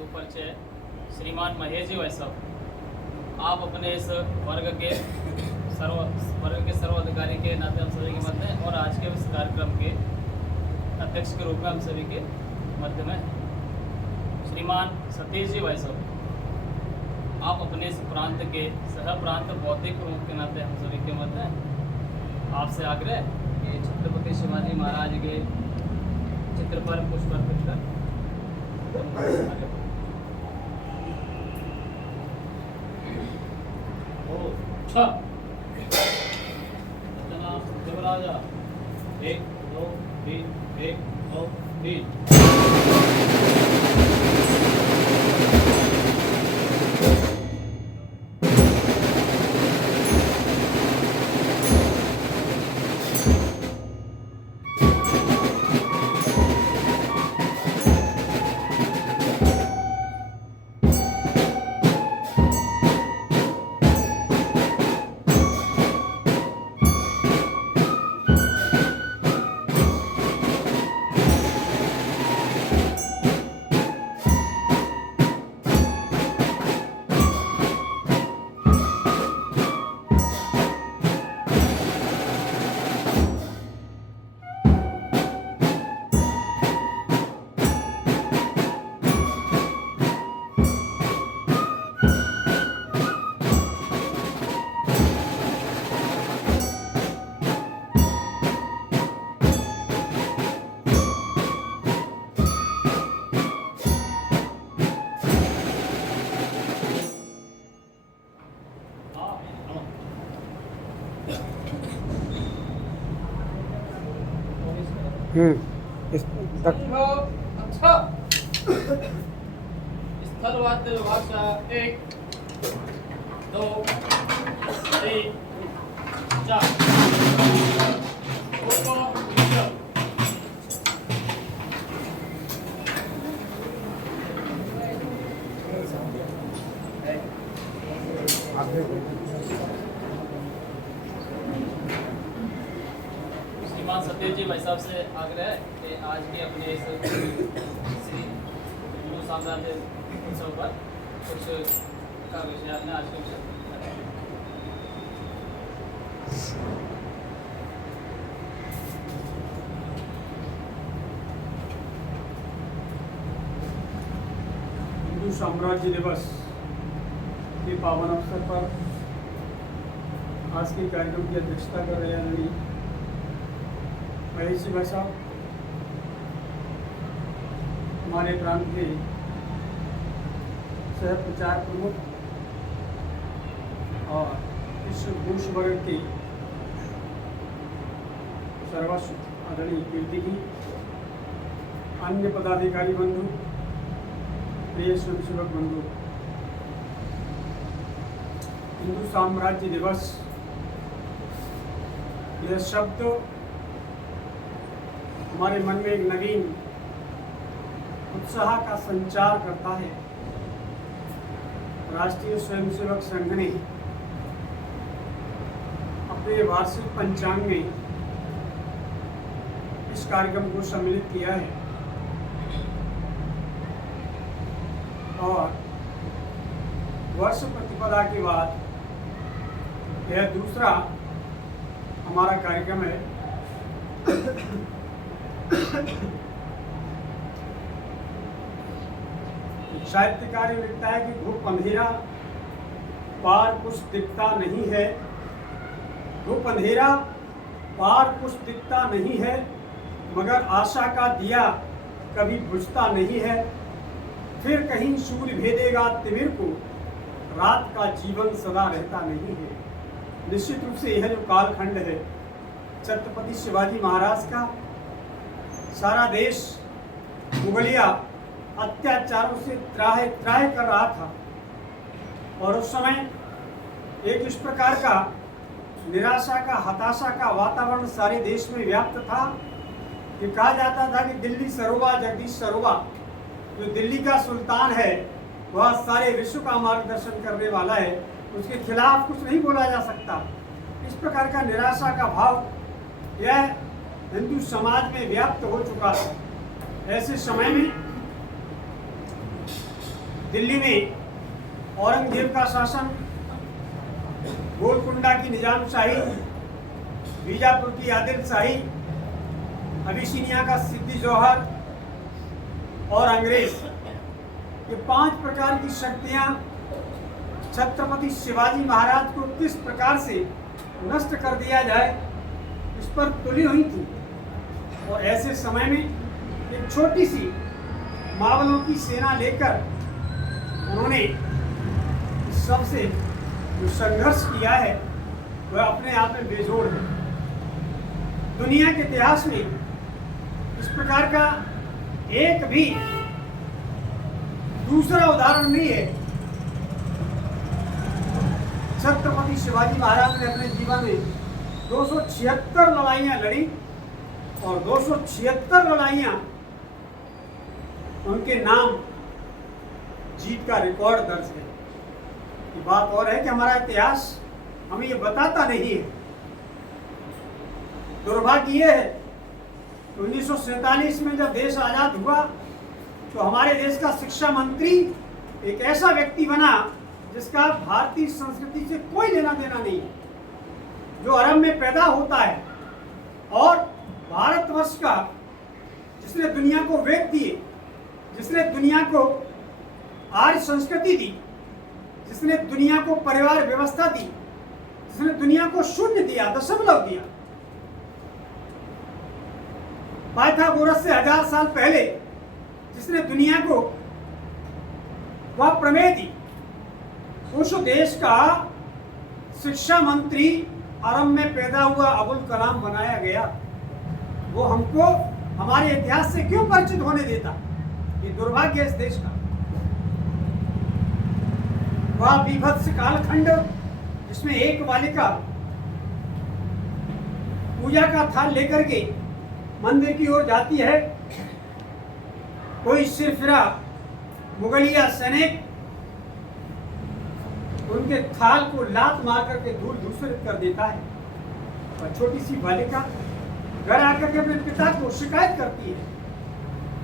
हेतु परिचय। श्रीमान महेश जी वैष्णव, आप अपने इस वर्ग के सर्वाधिकारी के नाते हम सभी के मध्य में और आज के इस कार्यक्रम के अध्यक्ष के रूप में हम सभी के मध्य में श्रीमान सतीश जी वैष्णव, आप अपने इस प्रांत के सह प्रांत बौद्धिक प्रमुख के नाते हम सभी के मध्य में आपसे आग्रह कि छत्रपति शिवाजी महाराज के चित्र पर पुष्प अर्पित कर देवराजा 1 2 3 1 2 3। अच्छा स्थलवाद्य भाषा 1 2 3 श्रीमान सतीश जी भाई साहब से आग्रह है कि आज के अपने इस श्री हिंदू साम्राज्य उत्सव पर कुछ का विषय आपने आज के विषय हिंदू साम्राज्य दिवस के पावन अवसर पर आज के कार्यक्रम की अध्यक्षता कर रहे हैं महेश जी भाई साहब, हमारे प्रांत के सह प्रचार प्रमुख और इस घोष वर्ग के सर्वस्व आदरणीय कीर्ति की अन्य पदाधिकारी बंधु, प्रिय स्वयंसेवक बंधु, हिंदू साम्राज्य दिवस यह शब्द हमारे मन में एक नवीन उत्साह का संचार करता है। राष्ट्रीय स्वयंसेवक संघ ने अपने वार्षिक पंचांग में इस कार्यक्रम को सम्मिलित किया है और वर्ष प्रतिपदा के बाद यह दूसरा हमारा कार्यक्रम है। साहित्यकार लिखता है कि धूप अंधेरा पार कुछ दिखता नहीं है, धूप अंधेरा पार कुछ दिखता नहीं है, मगर आशा का दिया कभी बुझता नहीं है। फिर कहीं सूर्य भेदेगा तिमिर को, रात का जीवन सदा रहता नहीं है। निश्चित रूप से यह जो कालखंड है छत्रपति शिवाजी महाराज का, सारा देश मुगलिया अत्याचारों से त्राह कर रहा था और उस समय एक इस प्रकार का निराशा का, हताशा का वातावरण सारे देश में व्याप्त था कि कहा जाता था कि दिल्ली सरोबा जगदीश सरोबा, जो दिल्ली का सुल्तान है वह सारे विश्व का मार्गदर्शन करने वाला है, उसके खिलाफ कुछ नहीं बोला जा सकता। इस प्रकार का निराशा का भाव यह हिंदू समाज में व्याप्त हो चुका है। ऐसे समय में दिल्ली में औरंगजेब का शासन, गोलकुंडा की निजामशाही, बीजापुर की आदिल शाही, अबिसिनिया का सिद्दी जौहर और अंग्रेज, ये 5 प्रकार की शक्तियां छत्रपति शिवाजी महाराज को किस प्रकार से नष्ट कर दिया जाए इस पर तुली हुई थी। और ऐसे समय में एक छोटी सी मावलों की सेना लेकर उन्होंने सबसे जो संघर्ष किया है वह अपने आप में बेजोड़ है। दुनिया के इतिहास में इस प्रकार का एक भी दूसरा उदाहरण नहीं है। छत्रपति शिवाजी महाराज ने अपने जीवन में 276 लड़ाइयां लड़ी और 276 लड़ाइयां उनके नाम जीत का रिकॉर्ड दर्ज है। ये बात और है कि हमारा इतिहास हमें ये बताता नहीं है। दुर्भाग्य ये है कि 1947 में जब देश आजाद हुआ तो हमारे देश का शिक्षा मंत्री एक ऐसा व्यक्ति बना जिसका भारतीय संस्कृति से कोई लेना देना नहीं है, जो अरब में पैदा होता है और भारतवर्ष का, जिसने दुनिया को वेद दिए, जिसने दुनिया को आर्य संस्कृति दी, जिसने दुनिया को परिवार व्यवस्था दी, जिसने दुनिया को शून्य दिया, दशमलव दिया। पाइथागोरस से 1000 साल पहले जिसने दुनिया को वह प्रमेय दी, उस देश का शिक्षा मंत्री अरब में पैदा हुआ अबुल कलाम बनाया गया। वो हमको हमारे इतिहास से क्यों परिचित होने देता? ये दुर्भाग्य है इस देश का। वह बीभत्स कालखंड जिसमें एक बालिका पूजा का थाल लेकर के मंदिर की ओर जाती है, कोई सिरफिरा मुगलिया सैनिक उनके थाल को लात मार करके धूल धूसरित कर देता है और छोटी सी बालिका घर आकर के अपने पिता को शिकायत करती है।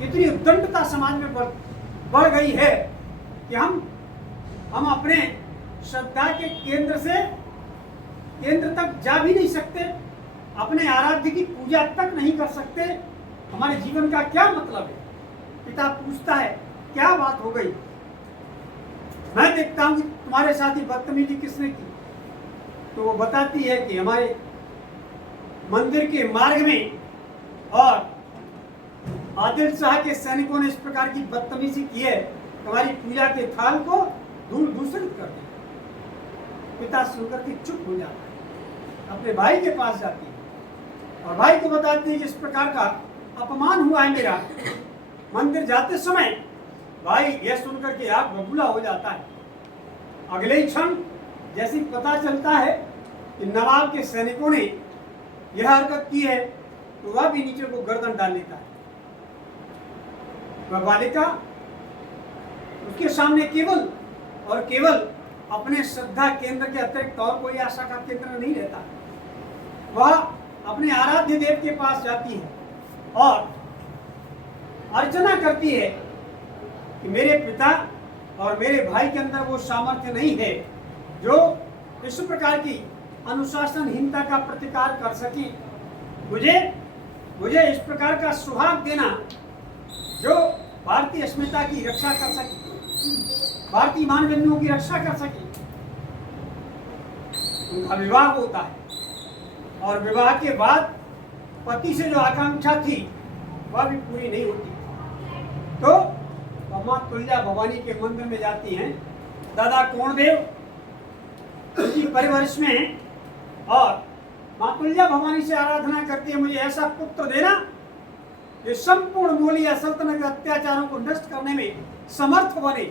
इतनी उद्दंडता समाज में बढ़ गई है कि हम अपने श्रद्धा के केंद्र तक जा भी नहीं सकते, अपने आराध्य की पूजा तक नहीं कर सकते। हमारे जीवन का क्या मतलब है? पिता पूछता है क्या बात हो गई? मैं देखता हूं कि तुम्हारे साथ ही बदतमीजी किसने की? तो वो बताती है कि हमारे मंदिर के मार्ग में और आदिल शाह के सैनिकों ने इस प्रकार की बदतमीजी की है, हमारी पूजा के थाल को धूल धूसरित कर दिया। पिता सुनकर के चुप हो जाता है, अपने भाई के पास जाती है और भाई को बताती है कि इस प्रकार का अपमान हुआ है मेरा। मंदिर जाते समय भाई यह सुनकर के आग बबूला हो जाता है। अगले ही क्षण जैसे पता चलता है कि नवाब के सैनिकों ने यह हरकत की है तो वह भी नीचे को गर्दन डाल लेता है। वह बालिका उसके सामने केवल और केवल अपने श्रद्धा केंद्र के अतिरिक्त और कोई आशा का केंद्र नहीं रहता। वह अपने आराध्य देव के पास जाती है और अर्चना करती है कि मेरे पिता और मेरे भाई के अंदर वो सामर्थ्य नहीं है जो इस प्रकार की अनुशासनहीनता का प्रतिकार कर सके। मुझे इस प्रकार का सुहाग देना जो भारतीय अस्मिता की रक्षा कर सके, भारतीय मानदंडों की रक्षा कर सके। उनका विवाह होता है और विवाह के बाद पति से जो आकांक्षा थी वह भी पूरी नहीं होती। तो माँ तुलजा भवानी के मंदिर में जाती हैं, दादा कोणदेव उनकी परिवरिश में, और माँ तुलजा भवानी से आराधना करती है मुझे ऐसा पुत्र देना जो संपूर्ण मोलिया सल्तनत के अत्याचारों को नष्ट करने में समर्थ बने।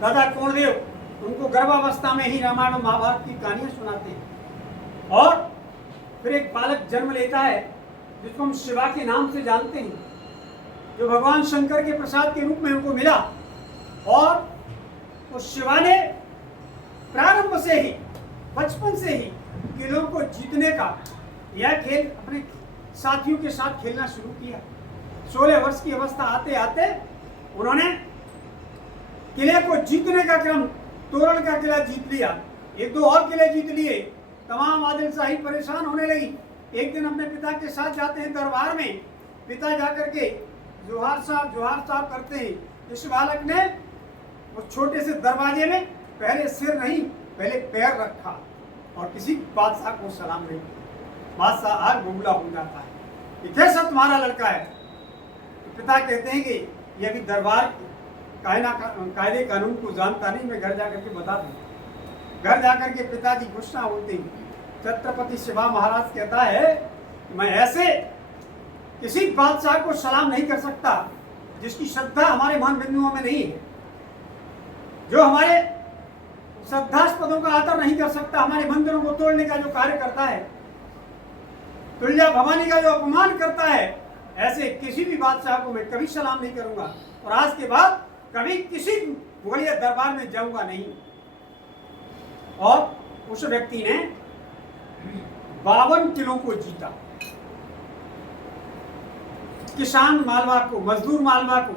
दादा कोणदेव उनको गर्भावस्था में ही रामायण और महाभारत की कहानियां सुनाते हैं और फिर एक बालक जन्म लेता है जिसको हम शिवा के नाम से जानते हैं, जो भगवान शंकर के प्रसाद के रूप में उनको मिला। और उस शिवा ने प्रारंभ से ही, बचपन से ही किलों को जीतने का यह खेल अपने साथियों के साथ खेलना शुरू किया। 16 वर्ष की अवस्था आते आते उन्होंने किले को जीतने का क्रम, तोरण का किला जीत लिया, एक दो और किले जीत लिए। तमाम आदिल शाही परेशान होने लगी। एक दिन अपने पिता के साथ जाते हैं दरबार में, पिता जाकर के जोहार साहब करते हैं। इस बालक ने उस छोटे से दरवाजे में पहले सिर नहीं, पहले पैर रखा और किसी बादशाह को सलाम नहीं किया। बादशाह आग बबूला हो जाता है, ये कैसा तुम्हारा लड़का है? तो पिता कहते हैं कि ये अभी दरबार कायदे कानून को जानता नहीं, मैं घर जाकर के बता दूँ। घर जाकर के पिताजी गुस्सा होते हैं। छत्रपति शिवा महाराज कहता है मैं ऐसे किसी बादशाह को सलाम नहीं कर सकता जिसकी श्रद्धा हमारे मान बिंदुओं में नहीं है, जो हमारे श्रद्धास्पदों का आदर नहीं कर सकता, हमारे मंदिरों को तोड़ने का जो कार्य करता है, तुल्या भवानी का जो अपमान करता है, ऐसे किसी भी बादशाह को मैं कभी सलाम नहीं करूंगा और आज के बाद कभी किसी मुगलिया दरबार में जाऊंगा नहीं। और उस व्यक्ति ने 52 किलों को जीता। किसान मालवा को, मजदूर मालवा को,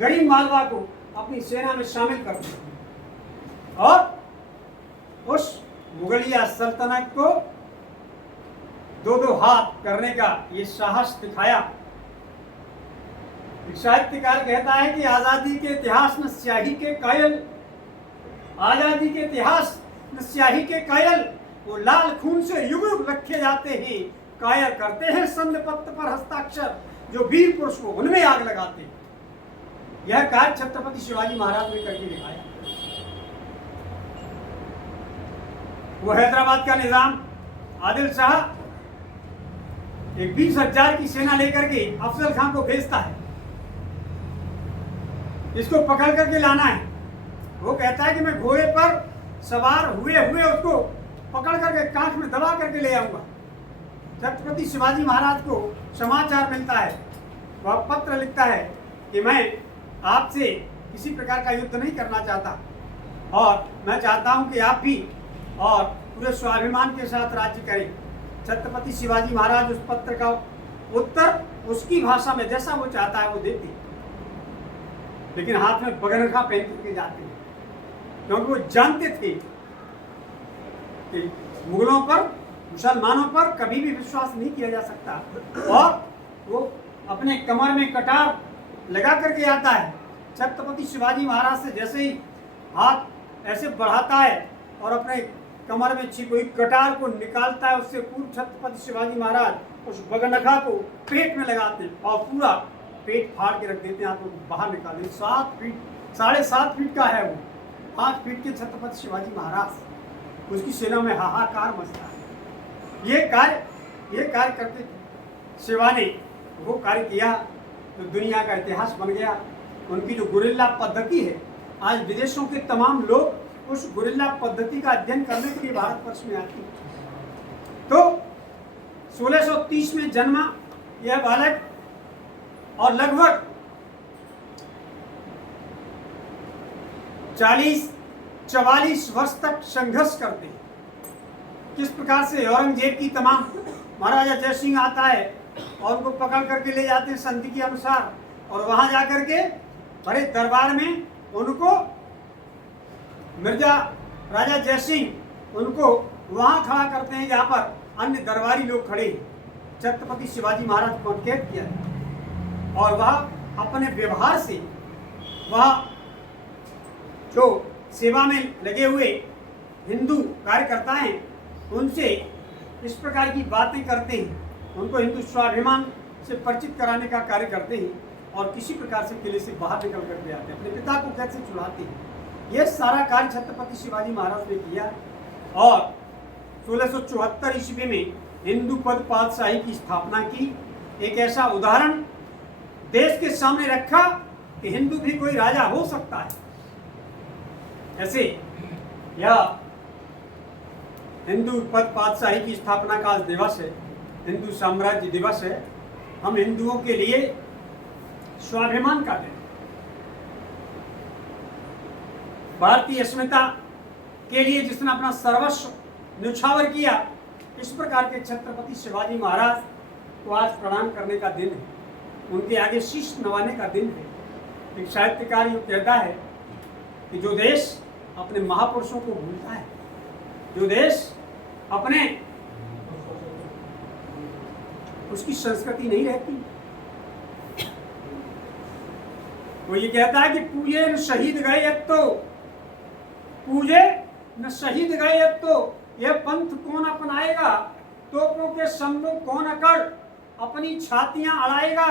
गरीब मालवा को अपनी सेना में शामिल कर दिया और उस मुगलिया सल्तनत को दो हाथ करने का ये साहस दिखाया। साहित्यकार कहता है कि आजादी के इतिहास में स्याही के कायल, आजादी के इतिहास में स्याही के कायल, वो लाल खून से युग युग रखे जाते हैं, कायर करते हैं संध पत्र पर हस्ताक्षर, जो वीर पुरुष को उनमें आग लगाते हैं। यह कार्य छत्रपति शिवाजी महाराज ने करके दिखाया। वो हैदराबाद का निजाम आदिल शाह एक 20,000 की सेना लेकर के अफजल खान को भेजता है, इसको पकड़ करके लाना है। वो कहता है कि मैं घोड़े पर सवार हुए उसको पकड़ करके कांख में दबा करके ले आऊंगा। छत्रपति शिवाजी महाराज को समाचार मिलता है, वह पत्र लिखता है कि मैं आपसे किसी प्रकार का युद्ध नहीं करना चाहता और मैं चाहता हूं कि आप भी और पूरे स्वाभिमान के साथ राज्य करें। छत्रपति शिवाजी महाराज उस पत्र का उत्तर उसकी भाषा में जैसा वो चाहता है वो देते, लेकिन हाथ में बगरखा पहन करके जाते हैं, क्योंकि वो जानते थे कि मुगलों पर, मुसलमानों पर कभी भी विश्वास नहीं किया जा सकता। और वो अपने कमर में कटार लगा करके आता है। छत्रपति शिवाजी महाराज से जैसे ही हाथ ऐसे बढ़ाता है और अपने कमर में छिपी हुई कटार को निकालता है, उससे पूर्व छत्रपति शिवाजी महाराज उस बगनखा को पेट में लगाते हैं और पूरा पेट फाड़ के रख देते हैं, हाथों को बाहर निकाल देते। 7 फीट 7.5 फीट का है वो, 5 फीट के छत्रपति शिवाजी महाराज, उसकी सेना में हाहाकार मचता है। ये कार्य करके शिवा ने वो कार्य किया तो दुनिया का इतिहास बन गया। उनकी जो गुरिल्ला पद्धति है, आज विदेशों के तमाम लोग उस गुरिल्ला पद्धति का अध्ययन करने के लिए भारतवर्ष में आते हैं। तो 1630 में जन्मा यह बालक और लगभग 44 वर्ष तक संघर्ष करते हैं। किस प्रकार से औरंगजेब की तमाम, महाराजा जय सिंह आता है और उनको पकड़ करके ले जाते हैं संधि के अनुसार, और वहां जाकर के बड़े दरबार में उनको मिर्जा राजा जय सिंह उनको वहां खड़ा करते हैं जहां पर अन्य दरबारी लोग खड़े हैं। छत्रपति शिवाजी महाराज को कैद किया और वह अपने व्यवहार से, वह जो सेवा में लगे हुए हिंदू कार्यकर्ता हैं उनसे इस प्रकार की बातें करते हैं, उनको हिंदू स्वाभिमान से परिचित कराने का कार्य करते हैं और किसी प्रकार से किले से बाहर निकल कर आते हैं, अपने पिता को कैसे छुड़ाते हैं। यह सारा कार्य छत्रपति शिवाजी महाराज ने किया और 1674 ईस्वी में हिंदू पद पातशाही की स्थापना की। एक ऐसा उदाहरण देश के सामने रखा कि हिंदू भी कोई राजा हो सकता है। ऐसे यह हिंदू पद पातशाही की स्थापना का आज दिवस है, हिंदू साम्राज्य दिवस है। हम हिंदुओं के लिए स्वाभिमान का दिन, भारतीय अस्मिता के लिए जिसने अपना सर्वस्व न्यौछावर किया, इस प्रकार के छत्रपति शिवाजी महाराज को आज प्रणाम करने का दिन है, उनके आगे शीश नवाने का दिन है। एक साहित्यकार यूँ कहता है कि जो देश अपने महापुरुषों को भूलता है, जो देश अपने उसकी संस्कृति नहीं रहती। वो ये कहता है कि पूजे न शहीद गए अब तो, पूजे न शहीद अब तो, यह पंथ कौन अपनाएगा, तोपों के सम्मुख कौन अकड़ अपनी छातियां अड़ाएगा,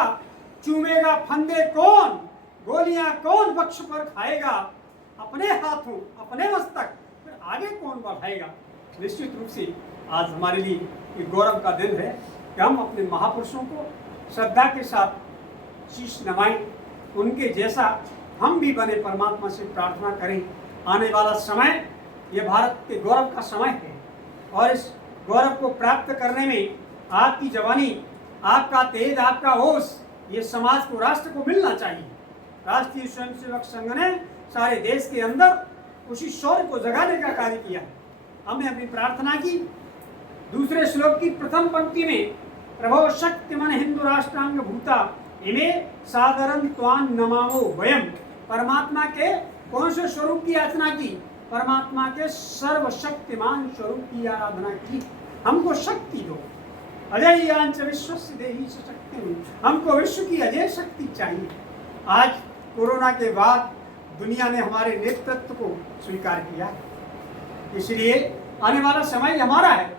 चूमेगा फंदे कौन, गोलियां कौन बख्श पर खाएगा, अपने हाथों अपने मस्तक फिर आगे कौन बढ़ाएगा। निश्चित रूप से आज हमारे लिए एक गौरव का दिन है कि हम अपने महापुरुषों को श्रद्धा के साथ शीश नवाएं, उनके जैसा हम भी बने, परमात्मा से प्रार्थना करें। आने वाला समय ये भारत के गौरव का समय है और इस गौरव को प्राप्त करने में आपकी जवानी, आपका तेज, आपका होश, ये समाज को, राष्ट्र को मिलना चाहिए। राष्ट्रीय स्वयंसेवक संघ ने सारे देश के अंदर उसी शौर्य को जगाने का कार्य किया है। हमने अपनी प्रार्थना की दूसरे श्लोक की प्रथम पंक्ति में, प्रभो शक्ति मन हिंदू राष्ट्रांग भूता इमे सादरन त्वान नमामो वयम। परमात्मा के कौन से स्वरूप की याचना की? परमात्मा के सर्वशक्तिमान स्वरूप की आराधना की। हमको शक्ति दो, अजय यांच विश्वस्य देहि शक्ति, हमको विश्व की अजय शक्ति चाहिए। आज कोरोना के बाद दुनिया ने हमारे नेतृत्व को स्वीकार किया, इसलिए आने वाला समय हमारा है,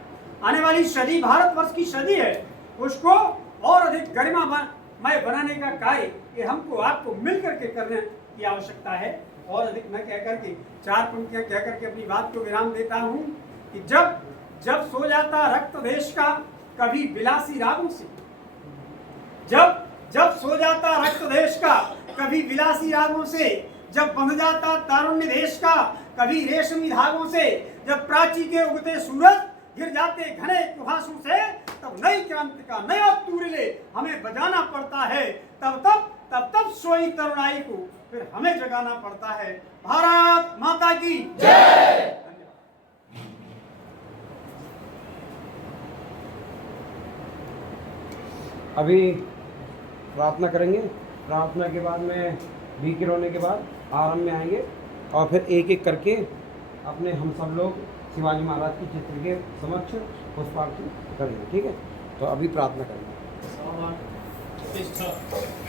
आने वाली सदी भारतवर्ष की सदी है, उसको और अधिक गरिमामय बनाने का कार्य ये हमको आपको मिलकर के करने की आवश्यकता है। और अधिक न कह करके चार पंक्तियां कह करके अपनी बात को विराम देता हूँ कि जब जब सो जाता रक्त देश का कभी विलासी रागों से, जब जब सो जाता रक्त देश का कभी विलासी रागों से, जब बंध जाता तारुण्य देश का कभी रेशमी धागों से, जब प्राची के उगते सूरज गिर जाते घने कुहासों से, तब नई क्रांति का नया तूरिले हमें बजाना पड़ता है। तब सोई तरुणाई को फिर हमें जगाना पड़ता है। भारत माता की जय। अभी प्रार्थना करेंगे, प्रार्थना के बाद में भीख गिराने के बाद आराम में आएंगे और फिर एक एक करके अपने हम सब लोग शिवाजी महाराज की चित्र के समक्ष पुष्पार्चन करेंगे। ठीक है, तो अभी प्रार्थना करेंगे।